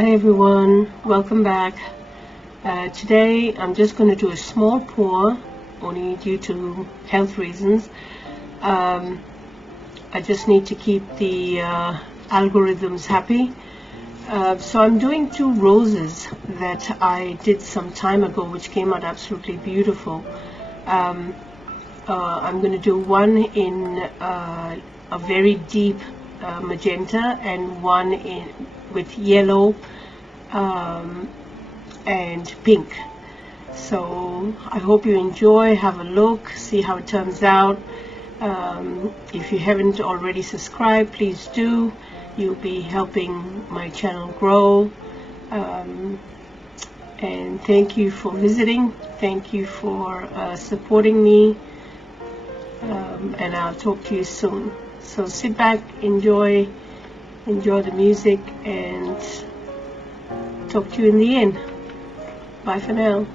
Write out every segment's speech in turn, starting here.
Hi everyone, welcome back. Today I'm just going to do a small pour, only due to health reasons. I just need to keep the algorithms happy. So I'm doing two roses that I did some time ago, which came out absolutely beautiful. I'm going to do one in a very deep magenta and one with yellow and pink. So I hope you enjoy, have a look, see how it turns out. If you haven't already subscribed, please do. You'll be helping my channel grow. And thank you for visiting. Thank you for supporting me. And I'll talk to you soon. So sit back, enjoy the music, and talk to you in the end. Bye for now.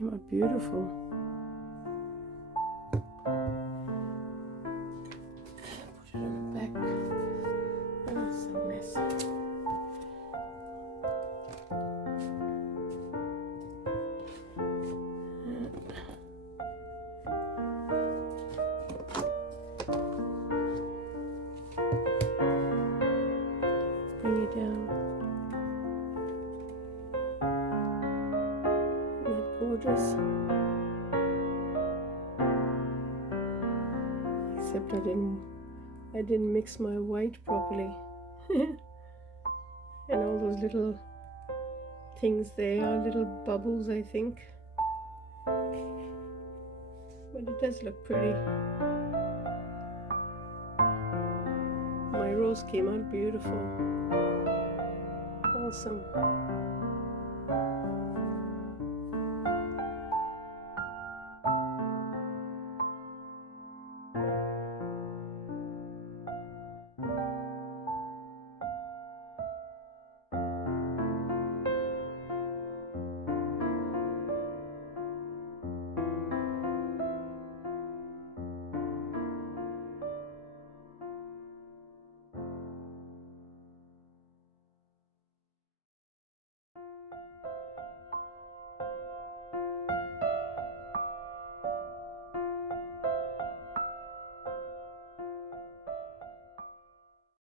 came out beautiful. Put it on the back. Oh, it's a mess. Bring it down. Isn't that gorgeous? Except I didn't mix my white properly. And all those little things there are little bubbles, I think. But it does look pretty. My rose came out beautiful. Awesome.